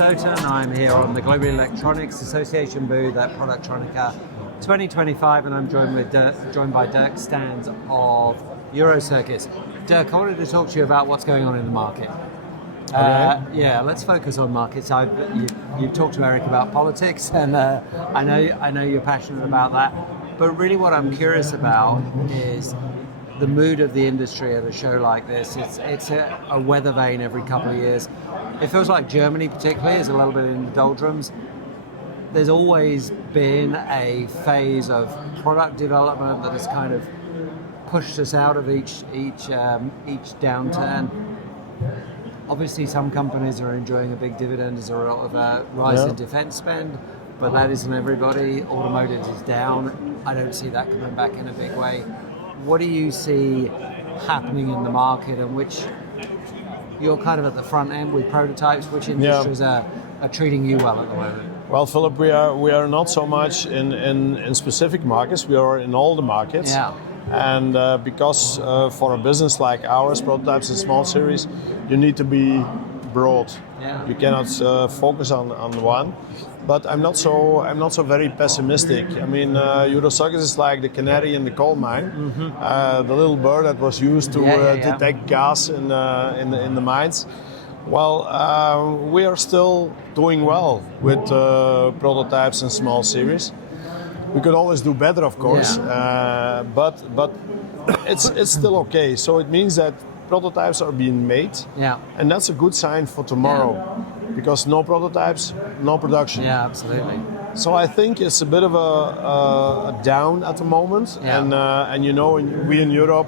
Stoughton. I'm here on the Global Electronics Association booth at Productronica 2025, and I'm joined by Dirk Stans of Eurocircuits. Dirk, I wanted to talk to you about what's going on in the market. Yeah, let's focus on markets. You've talked to Eric about politics, and I know you're passionate about that. But really, what I'm curious about is the mood of the industry at a show like this. It's a weather vane every couple of years. It feels like Germany particularly is a little bit in the doldrums. There's always been a phase of product development that has kind of pushed us out of each downturn. Obviously, some companies are enjoying a big dividend as a result of a rise in defense spend, but that isn't everybody. Automotive is down. I don't see that coming back in a big way. What do you see happening in the market, and which you're kind of at the front end with prototypes? Which industries are treating you well at the moment? Well, Philip, we are not so much in specific markets. We are in all the markets. Yeah. And because for a business like ours, prototypes and small series, you need to be broad. Yeah. You cannot focus on one. But I'm not so very pessimistic. I mean, Eurocircuits is like the canary in the coal mine, the little bird that was used to detect gas in the mines. Well, we are still doing well with prototypes and small series. We could always do better, of course, but it's still okay. So it means that prototypes are being made, and that's a good sign for tomorrow, because no prototypes, no production. Yeah, absolutely. So I think it's a bit of a down at the moment, and you know, we in Europe,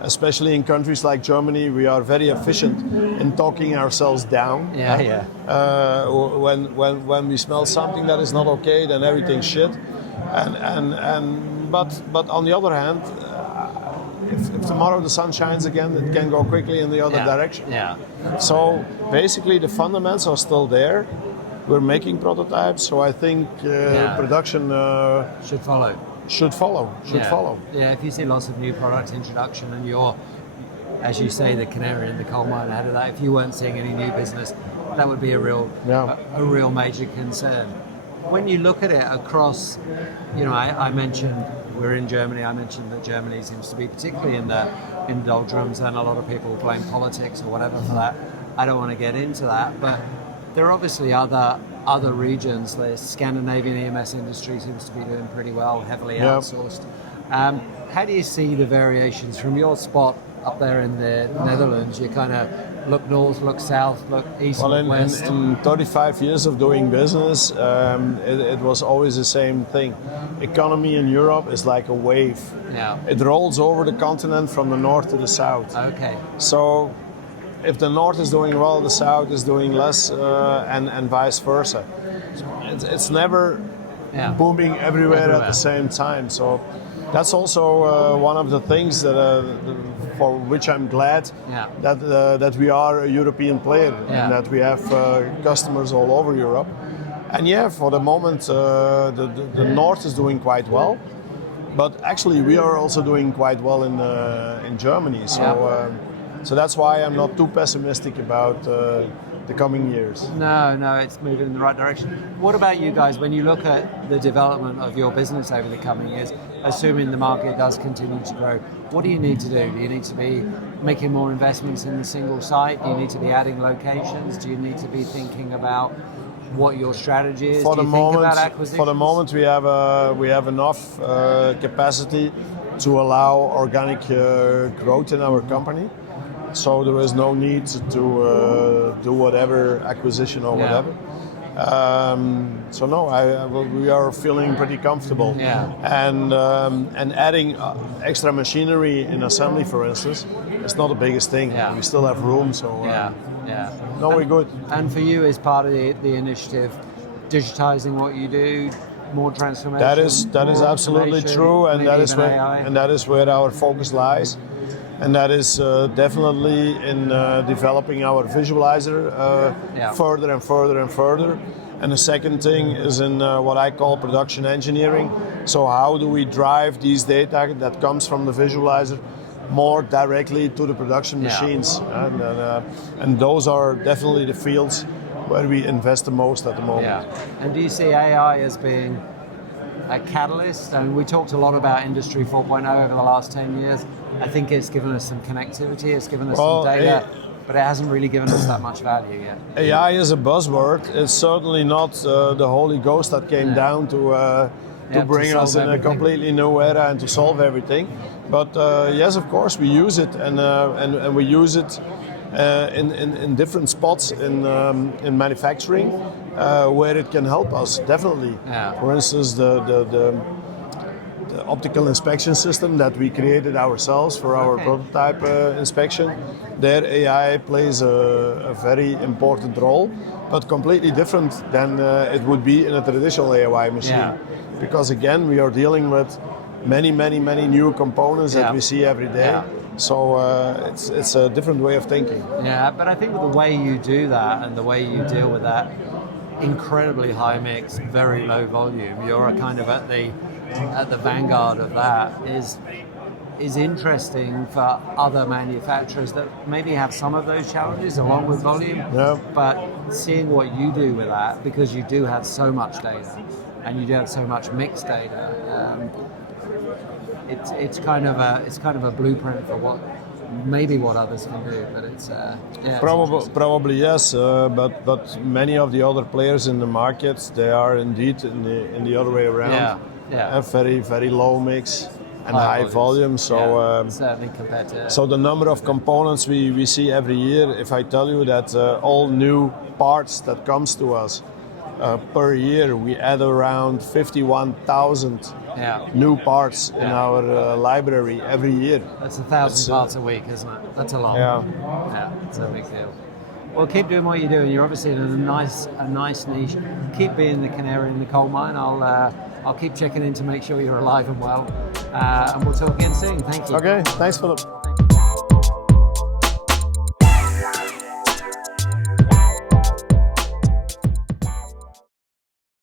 especially in countries like Germany, we are very efficient in talking ourselves down. When we smell something that is not okay, then everything's shit. But on the other hand, if tomorrow the sun shines again, it can go quickly in the other direction. Yeah. So basically, the fundamentals are still there. We're making prototypes, so I think production should follow. Should follow. Yeah, if you see lots of new product introduction and you're, as you say, the canary in the coal mine ahead of that, if you weren't seeing any new business, that would be a real major concern. When you look at it across, you know, I mentioned we're in Germany. I mentioned that Germany seems to be particularly in the doldrums, and a lot of people blame politics or whatever for that. I don't want to get into that, but there are obviously other regions. The Scandinavian EMS industry seems to be doing pretty well, heavily outsourced. How do you see the variations from your spot up there in the Netherlands? You kind of look north, look south, look east, look west. In 35 years of doing business, it was always the same thing. Economy in Europe is like a wave. Yeah. It rolls over the continent from the north to the south. Okay. So if the north is doing well, the south is doing less, and vice versa. It's never booming everywhere at the same time. So that's also one of the things that for which I'm glad that we are a European player and that we have customers all over Europe. And for the moment, the north is doing quite well, but actually we are also doing quite well in Germany. So so that's why I'm not too pessimistic about the coming years. No, it's moving in the right direction. What about you guys, when you look at the development of your business over the coming years, assuming the market does continue to grow, what do you need to do? Do you need to be making more investments in the single site? Do you need to be adding locations? Do you need to be thinking about what your strategy is? For do you think about acquisitions? For the moment, we have enough capacity to allow organic growth in our company. So there is no need to do whatever acquisition or whatever. So no, we are feeling pretty comfortable. And adding extra machinery in assembly, for instance, is not the biggest thing. We still have room, so no, we're good. And for you, as part of the initiative, digitizing what you do, more transformation. That is absolutely true, and that is where our focus lies. And that is definitely in developing our visualizer further and further and further. And the second thing is in what I call production engineering. So how do we drive these data that comes from the visualizer more directly to the production machines? And those are definitely the fields where we invest the most at the moment. Yeah. And do you see AI as being a catalyst? I mean, we talked a lot about Industry 4.0 over the last 10 years. I think it's given us some connectivity, it's given us some data, but it hasn't really given us that much value yet. AI is a buzzword. It's certainly not the Holy Ghost that came down to bring us in a completely new era and to solve everything. But yes, of course, we use it, and we use it in different spots in manufacturing where it can help us, definitely. Yeah. For instance, the optical inspection system that we created ourselves for our prototype inspection, there AI plays a very important role, but completely different than it would be in a traditional AOI machine. Yeah. Because again, we are dealing with many new components that we see every day. Yeah. So it's a different way of thinking. Yeah, but I think with the way you do that and the way you deal with that incredibly high mix, very low volume, you're a kind of at the vanguard of that is interesting for other manufacturers that maybe have some of those challenges along with volume. Yeah. But seeing what you do with that, because you do have so much data and you do have so much mixed data, it's kind of a blueprint for what others can do. But it's probably yes, but many of the other players in the market, they are indeed in the other way around. Yeah. Very low mix and high volume. So certainly compared to. So the number of components we see every year, if I tell you that all new parts that comes to us per year, we add around 51,000 new parts in our library every year. That's 1,000 parts a week, isn't it? That's a lot. Yeah, it's a big deal. Well, keep doing what you're doing. You're obviously in a nice niche. Keep being the canary in the coal mine. I'll keep checking in to make sure you're alive and well. And we'll talk again soon. Thank you. Okay, thanks, Philip.